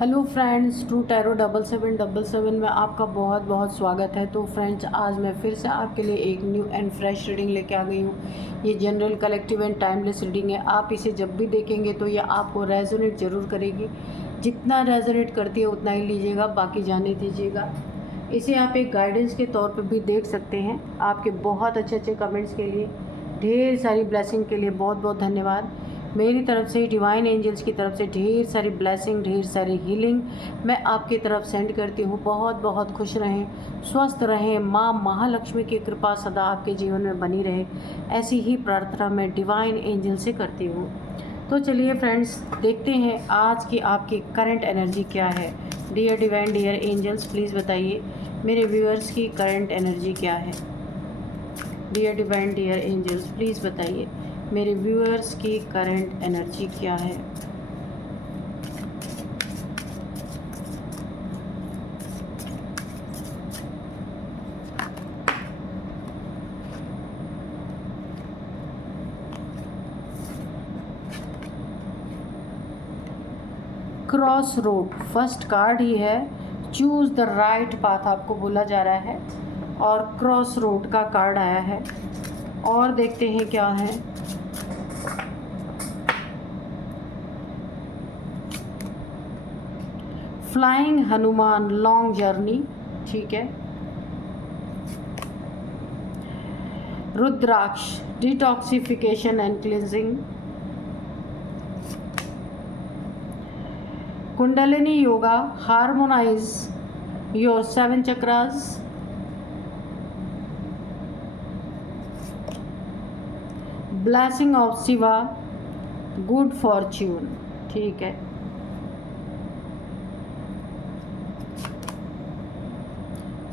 Hello friends, true tarot 7777 में आपका बहुत बहुत स्वागत है। तो फ्रेंड्स, आज मैं फिर से आपके लिए एक न्यू एंड फ्रेश रीडिंग लेके आ गई हूँ। ये general, collective and timeless reading है। आप इसे जब भी देखेंगे तो ये आपको रेजोनेट ज़रूर करेगी। जितना रेजोनेट करती है उतना ही लीजिएगा, बाकी जाने दीजिएगा। इसे आप एक गाइडेंस के तौर पर भी देख सकते हैं। आपके बहुत अच्छे अच्छे कमेंट्स के लिए, ढेर सारी ब्लेसिंग के लिए बहुत बहुत धन्यवाद। मेरी तरफ से, डिवाइन एंजल्स की तरफ से ढेर सारी ब्लेसिंग, ढेर सारी हीलिंग मैं आपकी तरफ सेंड करती हूँ। बहुत बहुत खुश रहें, स्वस्थ रहें, माँ महालक्ष्मी की कृपा सदा आपके जीवन में बनी रहे, ऐसी ही प्रार्थना मैं डिवाइन एंजल से करती हूँ। तो चलिए फ्रेंड्स, देखते हैं आज की आपकी करंट एनर्जी क्या है। Dear divine, dear angels, please बताइए मेरे व्यूअर्स की करंट एनर्जी क्या है। Dear divine, dear angels, please बताइए मेरे व्यूअर्स की करंट एनर्जी क्या है। क्रॉस रोड फर्स्ट कार्ड ही है। चूज़ द राइट पाथ आपको बोला जा रहा है और क्रॉस रोड का कार्ड आया है। और देखते हैं क्या है। फ्लाइंग हनुमान, लॉन्ग जर्नी, ठीक है। Rudraksha, detoxification and cleansing. Kundalini yoga, harmonise your 7 chakras. Blessing of Shiva, good fortune, ठीक है।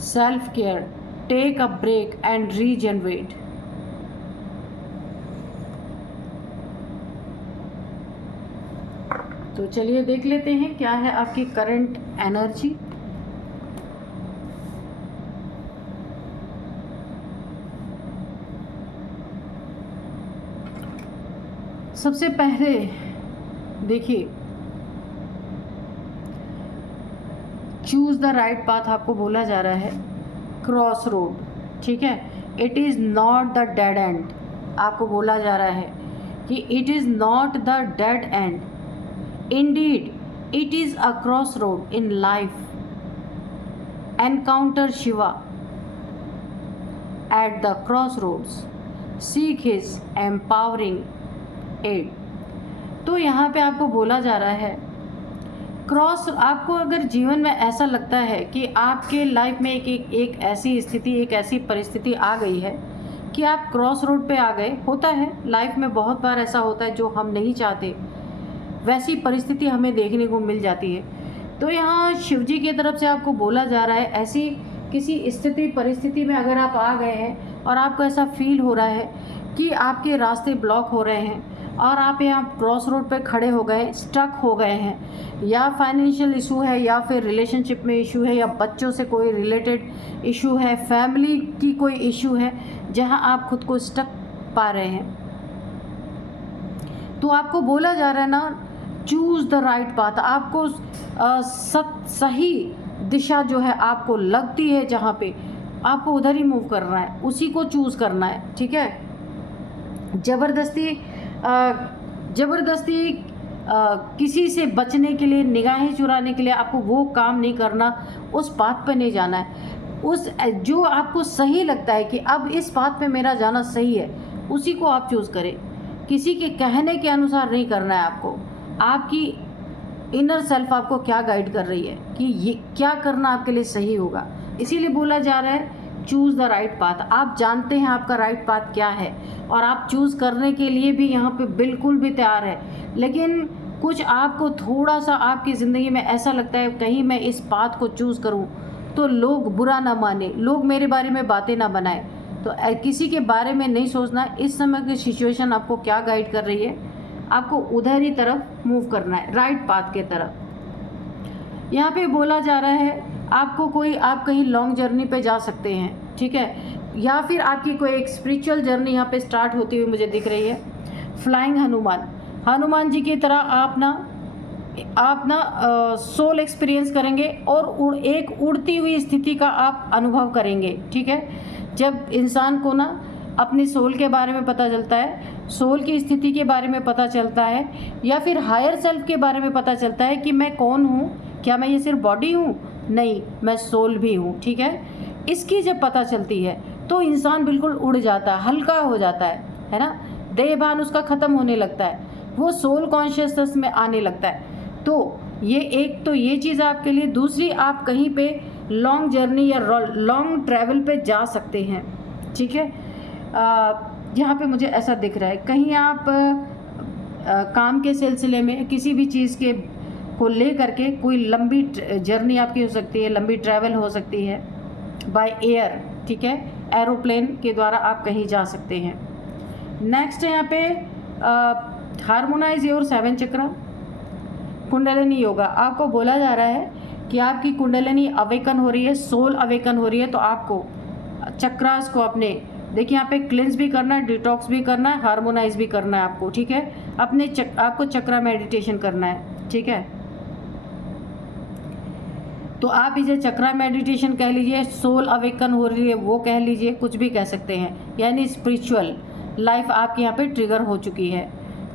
Self care, take a break and regenerate. तो चलिए देख लेते हैं क्या है आपकी करंट एनर्जी। सबसे पहले देखिए, चूज़ द राइट पाथ आपको बोला जा रहा है। क्रॉस रोड, ठीक है। It is not the dead end, आपको बोला जा रहा है कि it is not the dead end, indeed it is a crossroad in life. Encounter Shiva at the crossroads, seek his empowering aid. तो यहाँ पे आपको बोला जा रहा है क्रॉस, आपको अगर जीवन में ऐसा लगता है कि आपके लाइफ में एक ऐसी स्थिति, एक ऐसी परिस्थिति आ गई है कि आप क्रॉस रोड पे आ गए। होता है लाइफ में, बहुत बार ऐसा होता है जो हम नहीं चाहते वैसी परिस्थिति हमें देखने को मिल जाती है। तो यहाँ शिव जी की तरफ से आपको बोला जा रहा है, ऐसी किसी स्थिति परिस्थिति में अगर आप आ गए हैं और आपको ऐसा फील हो रहा है कि आपके रास्ते ब्लॉक हो रहे हैं और आप यहाँ क्रॉस रोड पे खड़े हो गए, स्टक हो गए हैं, या फाइनेंशियल इशू है, या फिर रिलेशनशिप में इशू है, या बच्चों से कोई रिलेटेड इशू है, फैमिली की कोई इशू है जहाँ आप खुद को स्टक पा रहे हैं, तो आपको बोला जा रहा है ना, चूज़ द राइट पाथ। आपको सही दिशा जो है आपको लगती है, जहाँ पे आपको उधर ही मूव करना है, उसी को चूज़ करना है, ठीक है। ज़बरदस्ती किसी से बचने के लिए, निगाहें चुराने के लिए आपको वो काम नहीं करना, उस पाथ पे नहीं जाना है। उस जो आपको सही लगता है कि अब इस पाथ पे मेरा जाना सही है, उसी को आप चूज़ करें। किसी के कहने के अनुसार नहीं करना है आपको। आपकी इनर सेल्फ आपको क्या गाइड कर रही है कि ये क्या करना आपके लिए सही होगा। इसीलिए बोला जा रहा है चूज़ द राइट पाथ। आप जानते हैं आपका राइट पाथ क्या है और आप चूज़ करने के लिए भी यहाँ पे बिल्कुल भी तैयार है। लेकिन कुछ आपको थोड़ा सा आपकी ज़िंदगी में ऐसा लगता है, कहीं मैं इस पाथ को चूज़ करूँ तो लोग बुरा ना माने, लोग मेरे बारे में बातें ना बनाए। तो किसी के बारे में नहीं सोचना। इस समय की सिचुएशन आपको क्या गाइड कर रही है, आपको उधर ही तरफ मूव करना है, राइट पाथ के तरफ। यहाँ पे बोला जा रहा है आप कहीं लॉन्ग जर्नी पे जा सकते हैं, ठीक है, या फिर आपकी कोई एक स्पिरिचुअल जर्नी यहाँ पे स्टार्ट होती हुई मुझे दिख रही है। फ्लाइंग हनुमान, हनुमान जी की तरह आप ना आप ना सोल एक्सपीरियंस करेंगे और एक उड़ती हुई स्थिति का आप अनुभव करेंगे। ठीक है, जब इंसान को ना अपनी सोल के बारे में पता चलता है, सोल की स्थिति के बारे में पता चलता है, या फिर हायर सेल्फ के बारे में पता चलता है कि मैं कौन हूँ, क्या मैं ये सिर्फ बॉडी हूँ, नहीं मैं सोल भी हूँ। ठीक है, इसकी जब पता चलती है तो इंसान बिल्कुल उड़ जाता है, हल्का हो जाता है ना, देहभान उसका ख़त्म होने लगता है, वो सोल कॉन्शियसनेस में आने लगता है। तो ये एक तो ये चीज़ आपके लिए, दूसरी आप कहीं पे लॉन्ग जर्नी या लॉन्ग ट्रैवल पे जा सकते हैं। ठीक है, यहाँ पे मुझे ऐसा दिख रहा है कहीं आप काम के सिलसिले में किसी भी चीज़ के को ले करके कोई लंबी जर्नी आपकी हो सकती है, लंबी ट्रैवल हो सकती है बाय एयर। ठीक है, एरोप्लेन के द्वारा आप कहीं जा सकते हैं। नेक्स्ट है यहाँ पे हार्मोनाइज योर 7 चक्रा, कुंडलिनी योगा। आपको बोला जा रहा है कि आपकी कुंडलिनी अवेकन हो रही है, सोल अवेकन हो रही है, तो आपको चक्रास को अपने देखिए यहाँ पे क्लिंस भी करना है, डिटॉक्स भी करना है, हार्मोनाइज भी करना है आपको। ठीक है, अपने आपको चक्रा मेडिटेशन करना है। ठीक है, तो आप इसे चक्रा मेडिटेशन कह लीजिए, सोल अवेकन हो रही है वो कह लीजिए, कुछ भी कह सकते हैं। यानी स्पिरिचुअल लाइफ आपकी यहाँ पे ट्रिगर हो चुकी है,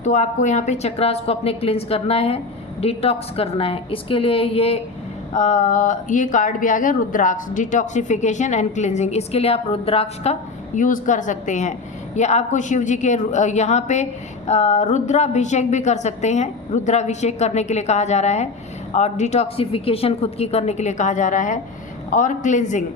तो आपको यहाँ पे चक्रास को अपने क्लिंस करना है, डिटॉक्स करना है। इसके लिए ये कार्ड भी आ गया, रुद्राक्ष, डिटॉक्सिफिकेशन एंड क्लिनजिंग। इसके लिए आप रुद्राक्ष का यूज़ कर सकते हैं, या आपको शिव जी के यहाँ पे रुद्राभिषेक भी कर सकते हैं। रुद्राभिषेक करने के लिए कहा जा रहा है, और डिटॉक्सिफिकेशन खुद की करने के लिए कहा जा रहा है, और क्लिनजिंग।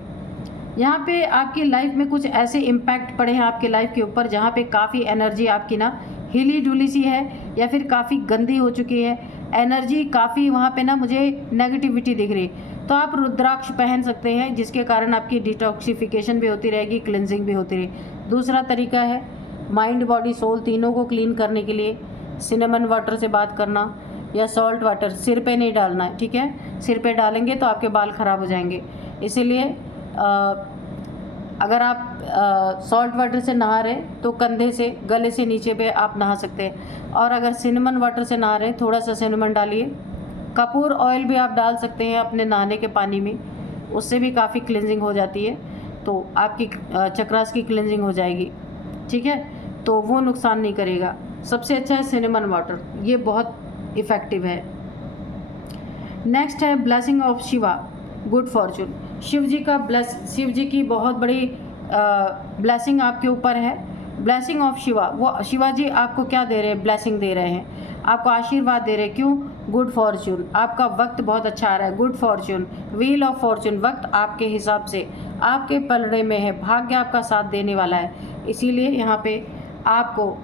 यहाँ पे आपकी लाइफ में कुछ ऐसे इम्पैक्ट पड़े हैं आपकी लाइफ के ऊपर जहाँ पे काफ़ी एनर्जी आपकी ना हिली डुली सी है, या फिर काफ़ी गंदी हो चुकी है एनर्जी, काफ़ी वहाँ पे ना मुझे नेगेटिविटी दिख रही, तो आप रुद्राक्ष पहन सकते हैं, जिसके कारण आपकी डिटॉक्सिफिकेशन भी होती रहेगी, क्लिनजिंग भी होती रहेगी। दूसरा तरीका है माइंड बॉडी सोल तीनों को क्लीन करने के लिए सिनेमन वाटर से बात करना, या सॉल्ट वाटर। सिर पे नहीं डालना है, ठीक है, सिर पे डालेंगे तो आपके बाल ख़राब हो जाएंगे। इसीलिए अगर आप सॉल्ट वाटर से नहा रहे तो कंधे से गले से नीचे पे आप नहा सकते हैं, और अगर सिनेमन वाटर से नहा रहे थोड़ा सा सिनेमन डालिए। कपूर ऑयल भी आप डाल सकते हैं अपने नहाने के पानी में, उससे भी काफ़ी क्लिनजिंग हो जाती है, तो आपकी चक्रास की क्लिनजिंग हो जाएगी। ठीक है, तो वो नुकसान नहीं करेगा। सबसे अच्छा है सिनेमन वाटर, ये बहुत इफ़ेक्टिव है। नेक्स्ट है blessing of Shiva, good fortune. Shiv ji की बहुत बड़ी ब्लेसिंग आपके ऊपर है। ब्लेसिंग ऑफ शिवा, वो शिवा जी आपको क्या दे रहे हैं, ब्लेसिंग दे रहे हैं, आपको आशीर्वाद दे रहे हैं। क्यों? गुड फॉर्चून, आपका वक्त बहुत अच्छा आ रहा है। Good Fortune, wheel of Fortune, वक्त आपके हिसाब से आपके पलड़े में है, भाग्य आपका साथ देने वाला है। इसीलिए यहाँ पे आपको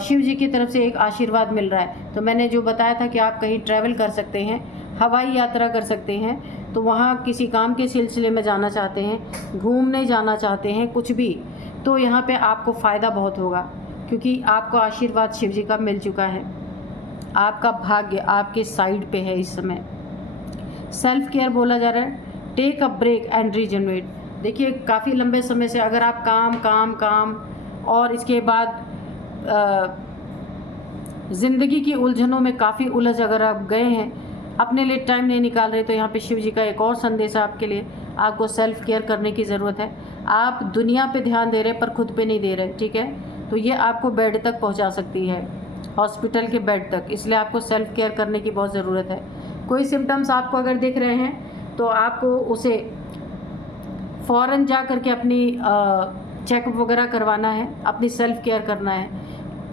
शिव जी की तरफ से एक आशीर्वाद मिल रहा है। तो मैंने जो बताया था कि आप कहीं ट्रैवल कर सकते हैं, हवाई यात्रा कर सकते हैं, तो वहाँ किसी काम के सिलसिले में जाना चाहते हैं, घूमने जाना चाहते हैं, कुछ भी, तो यहाँ पे आपको फ़ायदा बहुत होगा, क्योंकि आपको आशीर्वाद शिव जी का मिल चुका है। आपका भाग्य आपके साइड पे है इस समय। सेल्फ केयर बोला जा रहा है, take a break and regenerate. देखिए काफ़ी लंबे समय से अगर आप काम काम काम और इसके बाद ज़िंदगी की उलझनों में काफ़ी उलझ अगर आप गए हैं, अपने लिए टाइम नहीं निकाल रहे, तो यहाँ पे शिव जी का एक और संदेश है आपके लिए। आपको सेल्फ केयर करने की ज़रूरत है। आप दुनिया पे ध्यान दे रहे पर खुद पे नहीं दे रहे, ठीक है, तो ये आपको बेड तक पहुँचा सकती है, हॉस्पिटल के बेड तक। इसलिए आपको सेल्फ केयर करने की बहुत ज़रूरत है। कोई सिम्टम्स आपको अगर दिख रहे हैं तो आपको उसे फ़ौरन जा करके अपनी चेकअप वगैरह करवाना है, अपनी सेल्फ केयर करना है।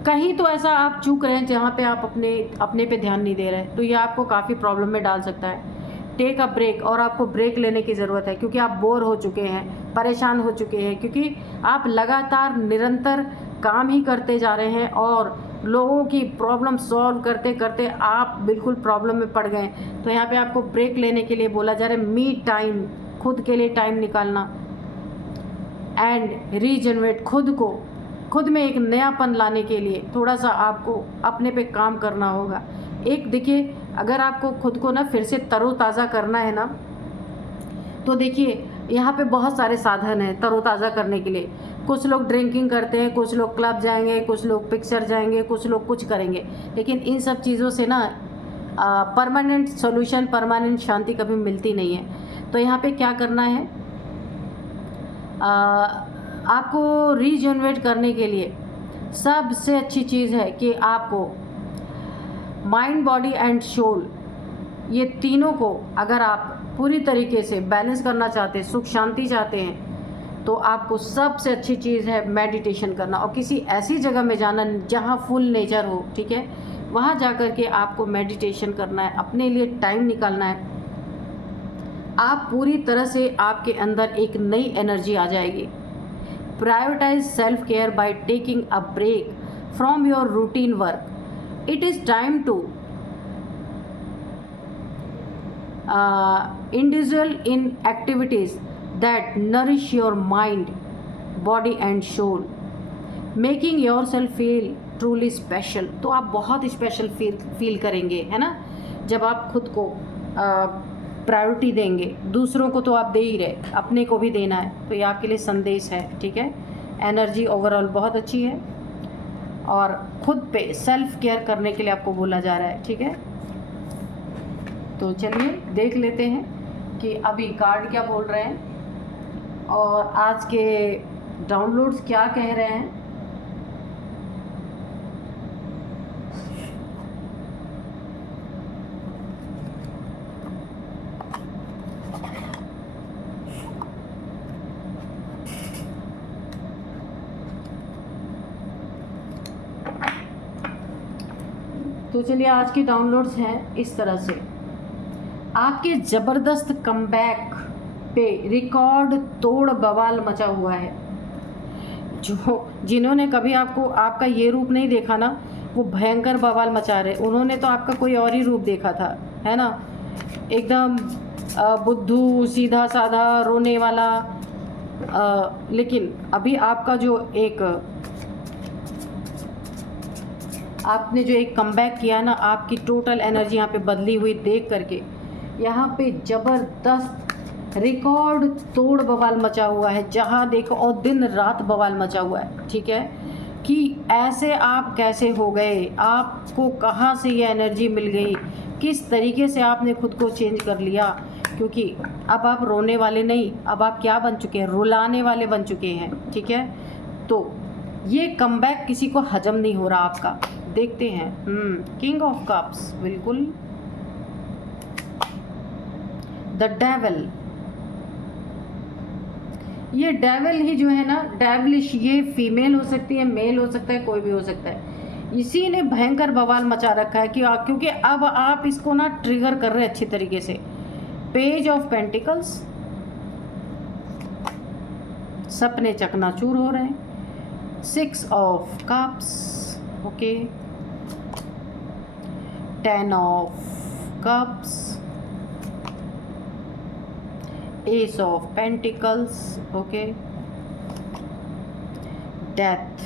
कहीं तो ऐसा आप चूक रहे हैं जहाँ पे आप अपने पे ध्यान नहीं दे रहे, तो ये आपको काफ़ी प्रॉब्लम में डाल सकता है। टेक अ ब्रेक, और आपको ब्रेक लेने की ज़रूरत है, क्योंकि आप बोर हो चुके हैं, परेशान हो चुके हैं, क्योंकि आप लगातार निरंतर काम ही करते जा रहे हैं और लोगों की प्रॉब्लम सॉल्व करते करते आप बिल्कुल प्रॉब्लम में पड़ गए। तो यहाँ पे आपको ब्रेक लेने के लिए बोला जा रहा है, मी टाइम, खुद के लिए टाइम निकालना, एंड रीजनरेट, खुद में एक नयापन लाने के लिए थोड़ा सा आपको अपने पे काम करना होगा। एक देखिए, अगर आपको खुद को ना फिर से तरोताज़ा करना है ना, तो देखिए यहाँ पे बहुत सारे साधन हैं तरोताज़ा करने के लिए। कुछ लोग ड्रिंकिंग करते हैं, कुछ लोग क्लब जाएंगे, कुछ लोग पिक्चर जाएंगे, कुछ लोग कुछ करेंगे, लेकिन इन सब चीज़ों से ना परमानेंट सॉल्यूशन, परमानेंट शांति कभी मिलती नहीं है। तो यहाँ पे क्या करना है, आपको रीजनरेट करने के लिए सबसे अच्छी चीज़ है कि आपको माइंड, बॉडी एंड सोल, ये तीनों को अगर आप पूरी तरीके से बैलेंस करना चाहते हैं, सुख शांति चाहते हैं, तो आपको सबसे अच्छी चीज़ है मेडिटेशन करना और किसी ऐसी जगह में जाना जहाँ फुल नेचर हो, ठीक है। वहाँ जा कर के आपको मेडिटेशन करना है, अपने लिए टाइम निकालना है। आप पूरी तरह से, आपके अंदर एक नई एनर्जी आ जाएगी। Prioritise self care by taking a break from your routine work. It is time to individual in activities that nourish your mind, body and soul, making yourself feel truly special। तो आप बहुत special feel करेंगे, है ना, जब आप खुद को प्रायोरिटी देंगे। दूसरों को तो आप दे ही रहे, अपने को भी देना है। तो ये आपके लिए संदेश है, ठीक है। एनर्जी ओवरऑल बहुत अच्छी है और खुद पे सेल्फ केयर करने के लिए आपको बोला जा रहा है, ठीक है। तो चलिए देख लेते हैं कि अभी कार्ड क्या बोल रहे हैं और आज के डाउनलोड्स क्या कह रहे हैं। तो चलिए आज की डाउनलोड्स हैं इस तरह से। आपके ज़बरदस्त कमबैक पे रिकॉर्ड तोड़ बवाल मचा हुआ है। जिन्होंने कभी आपका ये रूप नहीं देखा ना, वो भयंकर बवाल मचा रहे। उन्होंने तो आपका कोई और ही रूप देखा था, है ना, एकदम बुद्धू, सीधा साधा, रोने वाला। लेकिन अभी आपका जो आपने जो एक कमबैक किया ना, आपकी टोटल एनर्जी यहाँ पे बदली हुई देख करके यहाँ पे ज़बरदस्त रिकॉर्ड तोड़ बवाल मचा हुआ है। जहाँ देखो और दिन रात बवाल मचा हुआ है, ठीक है, कि ऐसे आप कैसे हो गए, आपको कहाँ से ये एनर्जी मिल गई, किस तरीके से आपने खुद को चेंज कर लिया। क्योंकि अब आप रोने वाले नहीं, अब आप क्या बन चुके हैं, रुलाने वाले बन चुके हैं, ठीक है। तो ये कमबैक किसी को हजम नहीं हो रहा आपका। देखते हैं किंग ऑफ कप्स, बिल्कुल द डेविल। ये डेविल ही जो है ना, डेविलिश, ये फीमेल हो सकती है, मेल हो सकता है, कोई भी हो सकता है। इसी ने भयंकर बवाल मचा रखा है कि क्योंकि अब आप इसको ना ट्रिगर कर रहे हैं अच्छी तरीके से। पेज ऑफ पेंटिकल्स, सपने चकनाचूर हो रहे हैं। 6 of cups, okay. 10 of cups, Ace of Pentacles, okay. Death,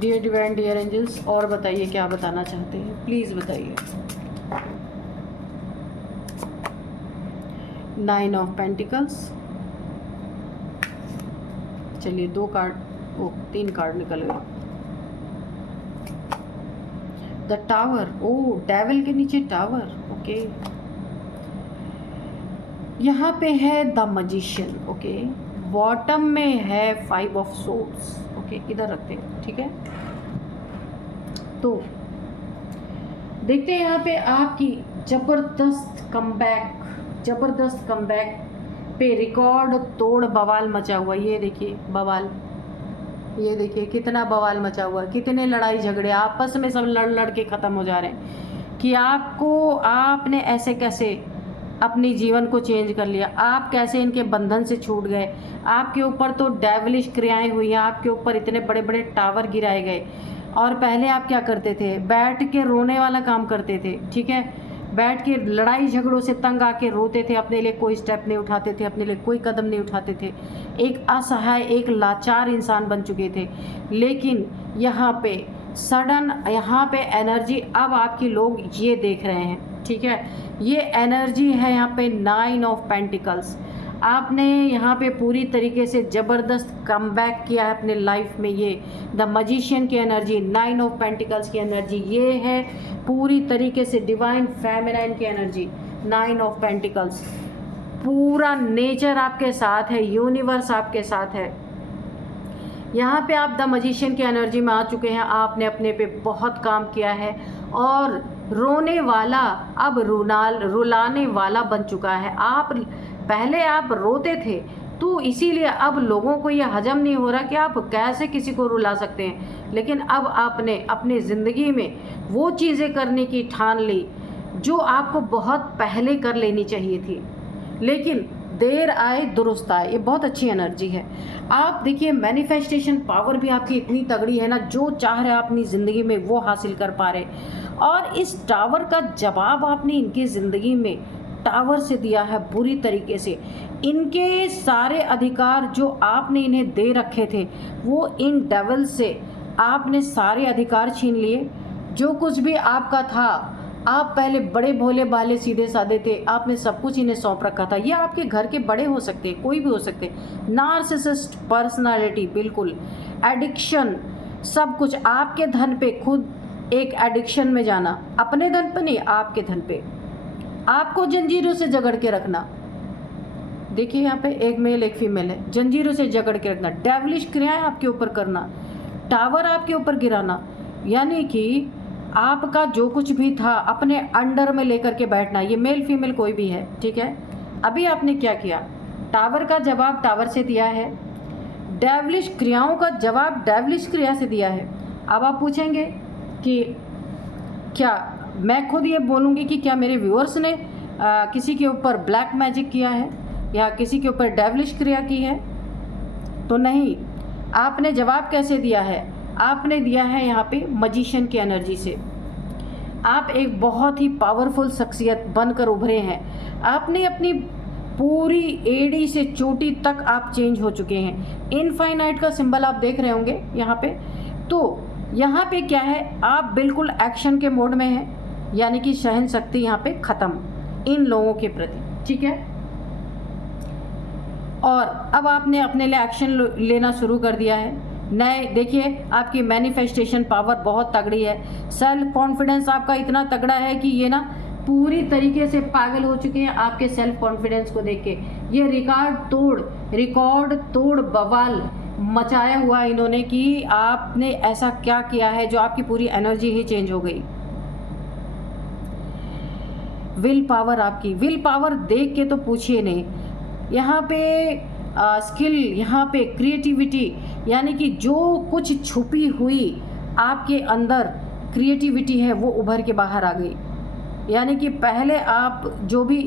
dear divine, dear angels, और बताइए क्या बताना चाहते हैं, प्लीज़ बताइए। 9 ऑफ पेंटिकल्स, चलिए 3 कार्ड निकल गए। द टावर, ओ डेविल के नीचे टावर, ओके। यहाँ पे है द मैजिशियन, ओके। बॉटम में है 5 ऑफ सोर्ड्स, ओके। इधर रखते हैं, ठीक है। तो देखते हैं यहाँ पे आपकी जबरदस्त कमबैक पे रिकॉर्ड तोड़ बवाल मचा हुआ। ये देखिए बवाल, ये देखिए कितना बवाल मचा हुआ, कितने लड़ाई झगड़े आपस में सब लड़ के ख़त्म हो जा रहे हैं कि आपने ऐसे कैसे अपनी जीवन को चेंज कर लिया, आप कैसे इनके बंधन से छूट गए। आपके ऊपर तो डेविलिश क्रियाएं हुई हैं, आपके ऊपर इतने बड़े बड़े टावर गिराए गए। और पहले आप क्या करते थे, बैठ के रोने वाला काम करते थे, ठीक है। बैठ के लड़ाई झगड़ों से तंग आके रोते थे, अपने लिए कोई स्टेप नहीं उठाते थे, अपने लिए कोई कदम नहीं उठाते थे, एक असहाय, एक लाचार इंसान बन चुके थे। लेकिन यहाँ पे सडन यहाँ पे एनर्जी अब आपकी लोग ये देख रहे हैं, ठीक है। ये एनर्जी है यहाँ पे 9 ऑफ पेंटिकल्स। आपने यहाँ पे पूरी तरीके से ज़बरदस्त कमबैक किया है अपने लाइफ में। ये द मजिशियन की एनर्जी, 9 ऑफ पेंटिकल्स की एनर्जी, ये है पूरी तरीके से डिवाइन फेमिनाइन की एनर्जी, 9 ऑफ पेंटिकल्स। पूरा नेचर आपके साथ है, यूनिवर्स आपके साथ है। यहाँ पे आप द मजिशियन की एनर्जी में आ चुके हैं। आपने अपने पे बहुत काम किया है और रोने वाला अब रुलाने वाला बन चुका है। पहले आप रोते थे, तो इसीलिए अब लोगों को ये हजम नहीं हो रहा कि आप कैसे किसी को रुला सकते हैं। लेकिन अब आपने अपनी ज़िंदगी में वो चीज़ें करने की ठान ली जो आपको बहुत पहले कर लेनी चाहिए थी, लेकिन देर आए दुरुस्त आए। ये बहुत अच्छी एनर्जी है। आप देखिए मैनिफेस्टेशन पावर भी आपकी इतनी तगड़ी है ना, जो चाह रहे अपनी ज़िंदगी में वो हासिल कर पा रहे। और इस टावर का जवाब आपने इनकी ज़िंदगी में टावर से दिया है बुरी तरीके से। इनके सारे अधिकार जो आपने इन्हें दे रखे थे, वो इन डेविल से आपने सारे अधिकार छीन लिए। जो कुछ भी आपका था, आप पहले बड़े भोले भाले सीधे साधे थे, आपने सब कुछ इन्हें सौंप रखा था। ये आपके घर के बड़े हो सकते हैं, कोई भी हो सकते हैं। नार्सिसिस्ट पर्सनालिटी, बिल्कुल एडिक्शन, सब कुछ आपके धन पे, खुद एक एडिक्शन में जाना, अपने धन पे नहीं, आपके धन पे, आपको जंजीरों से जकड़ के रखना। देखिए यहाँ पे एक मेल एक फीमेल है, जंजीरों से जकड़ के रखना, डेविलिश क्रियाएं आपके ऊपर करना, टावर आपके ऊपर गिराना, यानी कि आपका जो कुछ भी था अपने अंडर में लेकर के बैठना। ये मेल फीमेल कोई भी है, ठीक है। अभी आपने क्या किया, टावर का जवाब टावर से दिया है, डेविलिश क्रियाओं का जवाब डेविलिश क्रिया से दिया है। अब आप पूछेंगे कि क्या मैं खुद ये बोलूँगी कि क्या मेरे व्यूअर्स ने किसी के ऊपर ब्लैक मैजिक किया है या किसी के ऊपर डेविलिश क्रिया की है? तो नहीं। आपने जवाब कैसे दिया है? आपने दिया है यहाँ पे मजिशियन की एनर्जी से। आप एक बहुत ही पावरफुल शख्सियत बनकर उभरे हैं। आपने अपनी पूरी एड़ी से चोटी तक आप चेंज हो चुके हैं। इनफाइनाइट का सिंबल आप देख रहे होंगे यहाँ पे। तो यहाँ पे क्या है, आप बिल्कुल एक्शन के मोड में हैं, यानी कि सहन शक्ति यहाँ पे ख़त्म इन लोगों के प्रति, ठीक है। और अब आपने अपने लिए एक्शन लेना शुरू कर दिया है। नए देखिए, आपकी मैनिफेस्टेशन पावर बहुत तगड़ी है। सेल्फ कॉन्फिडेंस आपका इतना तगड़ा है कि ये ना पूरी तरीके से पागल हो चुके हैं आपके सेल्फ कॉन्फिडेंस को देख के। ये रिकॉर्ड तोड़ बवाल मचाया हुआ इन्होंने कि आपने ऐसा क्या किया है जो आपकी पूरी एनर्जी ही चेंज हो गई। विल पावर, आपकी विल पावर देख के तो पूछिए नहीं। यहाँ पे स्किल, यहाँ पे क्रिएटिविटी, यानी कि जो कुछ छुपी हुई आपके अंदर क्रिएटिविटी है वो उभर के बाहर आ गई। यानी कि पहले आप जो भी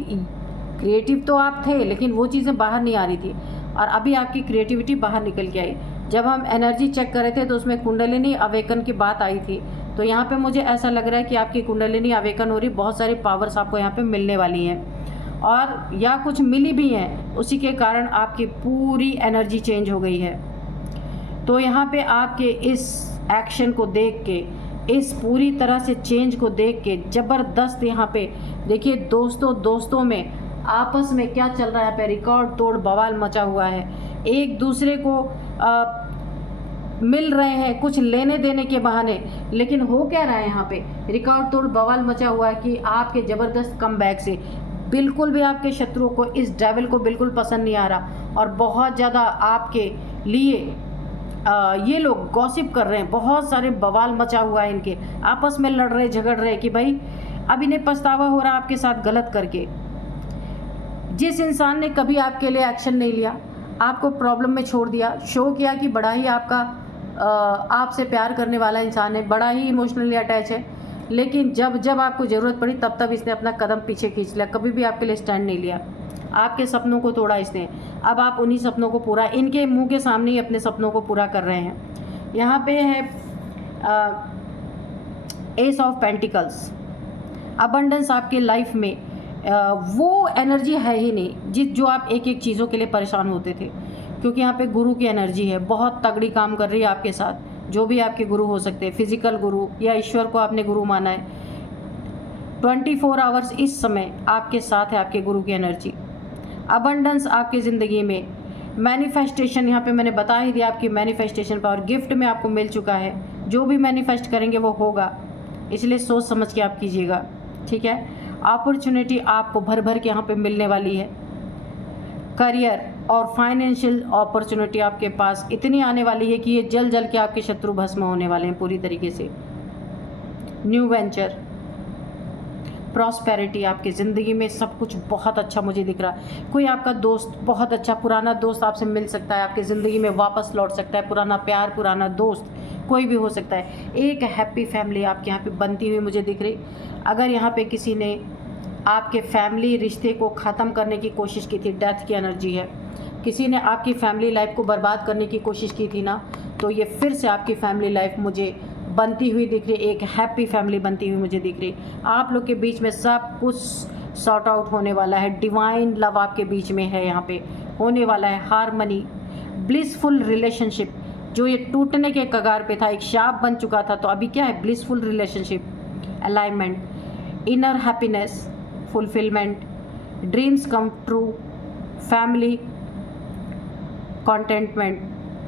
क्रिएटिव तो आप थे, लेकिन वो चीज़ें बाहर नहीं आ रही थी, और अभी आपकी क्रिएटिविटी बाहर निकल के आई। जब हम एनर्जी चेक कर रहे थे तो उसमें कुंडलिनी अवेकन की बात आई थी। तो यहाँ पे मुझे ऐसा लग रहा है कि आपकी कुंडलिनी अवेकन हो रही, बहुत सारी पावर्स आपको यहाँ पे मिलने वाली हैं, और या कुछ मिली भी हैं, उसी के कारण आपकी पूरी एनर्जी चेंज हो गई है। तो यहाँ पे आपके इस एक्शन को देख के, इस पूरी तरह से चेंज को देख के ज़बरदस्त यहाँ पे देखिए दोस्तों में आपस में क्या चल रहा है, पे रिकॉर्ड तोड़ बवाल मचा हुआ है। एक दूसरे को मिल रहे हैं कुछ लेने देने के बहाने, लेकिन हो क्या रहा है यहाँ पे, रिकॉर्ड तोड़ बवाल मचा हुआ है कि आपके ज़बरदस्त कमबैक से बिल्कुल भी आपके शत्रुओं को, इस डेविल को बिल्कुल पसंद नहीं आ रहा, और बहुत ज़्यादा आपके लिए ये लोग गॉसिप कर रहे हैं। बहुत सारे बवाल मचा हुआ है, इनके आपस में लड़ रहे झगड़ रहे कि भाई अब इन्हें पछतावा हो रहा आपके साथ गलत करके। जिस इंसान ने कभी आपके लिए एक्शन नहीं लिया, आपको प्रॉब्लम में छोड़ दिया, शो किया कि बड़ा ही आपका आपसे प्यार करने वाला इंसान है, बड़ा ही इमोशनली अटैच है, लेकिन जब आपको ज़रूरत पड़ी तब इसने अपना कदम पीछे खींच लिया, कभी भी आपके लिए स्टैंड नहीं लिया। आपके सपनों को तोड़ा इसने। अब आप उन्हीं सपनों को पूरा, इनके मुंह के सामने ही अपने सपनों को पूरा कर रहे हैं। यहाँ पे है एस ऑफ पेंटिकल्स। अबंडेंस आपके लाइफ में वो एनर्जी है ही नहीं जो आप एक चीज़ों के लिए परेशान होते थे, क्योंकि यहाँ पे गुरु की एनर्जी है, बहुत तगड़ी काम कर रही है आपके साथ। जो भी आपके गुरु हो सकते हैं, फिजिकल गुरु या ईश्वर को आपने गुरु माना है, 24 आवर्स इस समय आपके साथ है आपके गुरु की एनर्जी। अबंडेंस आपकी ज़िंदगी में, मैनिफेस्टेशन यहाँ पे मैंने बता ही दिया, आपकी मैनिफेस्टेशन पावर गिफ्ट में आपको मिल चुका है। जो भी मैनिफेस्ट करेंगे वो होगा, इसलिए सोच समझ के आप कीजिएगा, ठीक है। अपॉर्चुनिटी आपको भर भर के यहाँ पे मिलने वाली है। करियर और फाइनेंशियल अपॉर्चुनिटी आपके पास इतनी आने वाली है कि ये जल जल के आपके शत्रु भस्म होने वाले हैं पूरी तरीके से। न्यू वेंचर, प्रॉस्पेरिटी आपकी ज़िंदगी में, सब कुछ बहुत अच्छा मुझे दिख रहा है। कोई आपका दोस्त, बहुत अच्छा पुराना दोस्त आपसे मिल सकता है, आपकी ज़िंदगी में वापस लौट सकता है। पुराना प्यार, पुराना दोस्त कोई भी हो सकता है। एक हैप्पी फैमिली आपके यहाँ पे बनती हुई मुझे दिख रही। अगर यहाँ पे किसी ने आपके फैमिली रिश्ते को ख़त्म करने की कोशिश की थी, डेथ की एनर्जी है, किसी ने आपकी फैमिली लाइफ को बर्बाद करने की कोशिश की थी ना, तो ये फिर से आपकी फैमिली लाइफ मुझे बनती हुई दिख रही, एक हैप्पी फैमिली बनती हुई मुझे दिख रही। आप लोग के बीच में सब कुछ सॉर्ट आउट होने वाला है। डिवाइन लव आपके बीच में है, यहाँ पे होने वाला है हार्मनी, ब्लिसफुल रिलेशनशिप। जो ये टूटने के कगार पे था, एक शाप बन चुका था, तो अभी क्या है, blissful relationship, alignment, inner happiness, fulfilment, dreams come true, family contentment,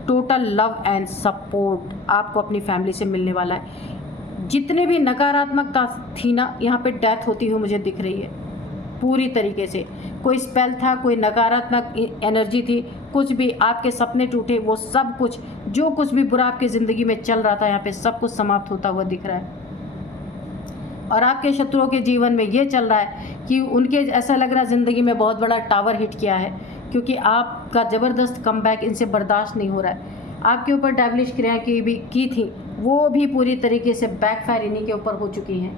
total love and support आपको अपनी फैमिली से मिलने वाला है। जितने भी नकारात्मकता थी ना, यहाँ पे डेथ होती हुई मुझे दिख रही है पूरी तरीके से। कोई स्पेल था, कोई नकारात्मक एनर्जी थी, कुछ भी आपके सपने टूटे, वो सब कुछ, जो कुछ भी बुरा आपकी ज़िंदगी में चल रहा था, यहाँ पे सब कुछ समाप्त होता हुआ दिख रहा है। और आपके शत्रुओं के जीवन में ये चल रहा है कि उनके ऐसा लग रहा है ज़िंदगी में बहुत बड़ा टावर हिट किया है, क्योंकि आपका ज़बरदस्त कमबैक इनसे बर्दाश्त नहीं हो रहा है। आपके ऊपर डेविलिश क्रिया की थी, वो भी पूरी तरीके से बैकफायर इन्हीं के ऊपर हो चुकी हैं,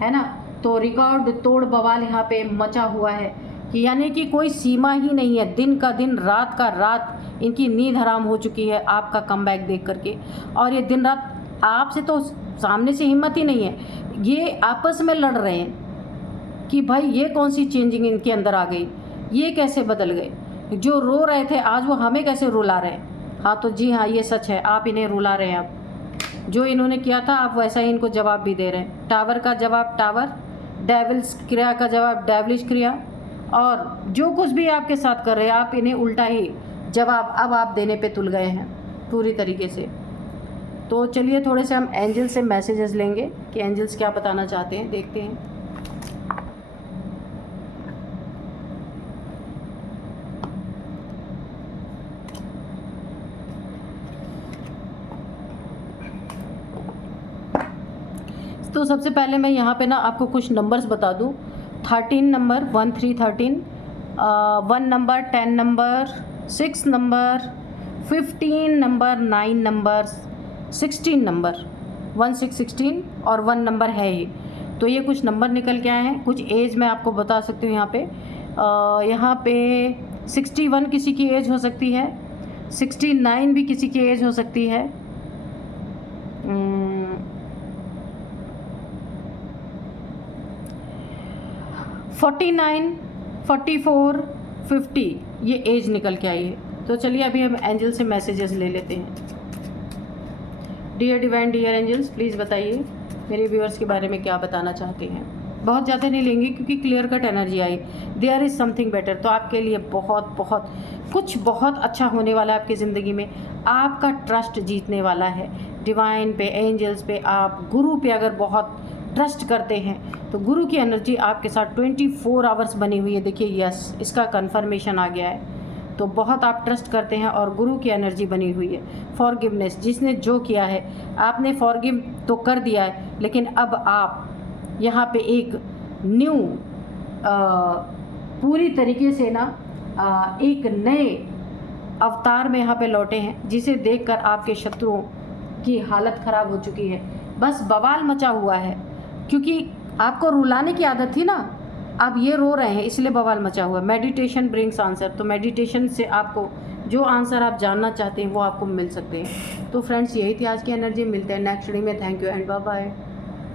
है ना। तो रिकॉर्ड तोड़ बवाल यहाँ पे मचा हुआ है कि यानी कि कोई सीमा ही नहीं है। दिन का दिन, रात का रात, इनकी नींद हराम हो चुकी है आपका कमबैक देख करके। और ये दिन रात आपसे तो सामने से हिम्मत ही नहीं है, ये आपस में लड़ रहे हैं कि भाई ये कौन सी चेंजिंग इनके अंदर आ गई, ये कैसे बदल गए। जो रो रहे थे आज वो हमें कैसे रुला रहे हैं। हाँ तो जी हाँ, ये सच है, आप इन्हें रुला रहे हैं। अब जो इन्होंने किया था आप वैसा ही इनको जवाब भी दे रहे हैं। टावर का जवाब टावर, डेविल्स क्रिया का जवाब डेविलिश क्रिया, और जो कुछ भी आपके साथ कर रहे हैं आप इन्हें उल्टा ही जवाब अब आप देने पे तुल गए हैं पूरी तरीके से। तो चलिए थोड़े से हम एंजल्स से मैसेजेस लेंगे कि एंजल्स क्या बताना चाहते हैं, देखते हैं। तो सबसे पहले मैं यहाँ पे ना आपको कुछ नंबर्स बता दूँ। 13 number, 1313, 1 number, 10 number, 6 number, 15 number, 9 number, 16 number, 1616 और 1 नंबर है ही। तो ये कुछ नंबर निकल के आए हैं। कुछ एज मैं आपको बता सकती हूँ यहाँ पे 61 किसी की एज हो सकती है, 69 भी किसी की एज हो सकती है, 49, 44, 50 ये एज निकल के आई है। तो चलिए अभी हम एंजल से मैसेजेस ले लेते हैं। Dear divine, dear angels, please बताइए मेरे व्यूअर्स के बारे में क्या बताना चाहते हैं। बहुत ज़्यादा नहीं लेंगे क्योंकि क्लियर कट एनर्जी आई, देयर इज़ समथिंग बेटर। तो आपके लिए बहुत बहुत कुछ बहुत अच्छा होने वाला है आपकी ज़िंदगी में। आपका ट्रस्ट जीतने वाला है डिवाइन पे, एंजल्स पे। आप गुरु पे अगर बहुत ट्रस्ट करते हैं तो गुरु की एनर्जी आपके साथ 24 आवर्स बनी हुई है। देखिए यस, इसका कन्फर्मेशन आ गया है। तो बहुत आप ट्रस्ट करते हैं और गुरु की एनर्जी बनी हुई है। फॉरगिवनेस, जिसने जो किया है आपने फॉरगिव तो कर दिया है, लेकिन अब आप यहाँ पे एक न्यू पूरी तरीके से ना एक नए अवतार में यहाँ पे लौटे हैं, जिसे देखकर आपके शत्रुओं की हालत ख़राब हो चुकी है। बस बवाल मचा हुआ है, क्योंकि आपको रुलाने की आदत थी ना, अब ये रो रहे हैं इसलिए बवाल मचा हुआ है। मेडिटेशन ब्रिंग्स आंसर, तो मेडिटेशन से आपको जो आंसर आप जानना चाहते हैं वो आपको मिल सकते हैं। तो फ्रेंड्स, यही थी आज की एनर्जी। मिलते हैं नेक्स्ट रीडिंग में। Thank you and bye bye.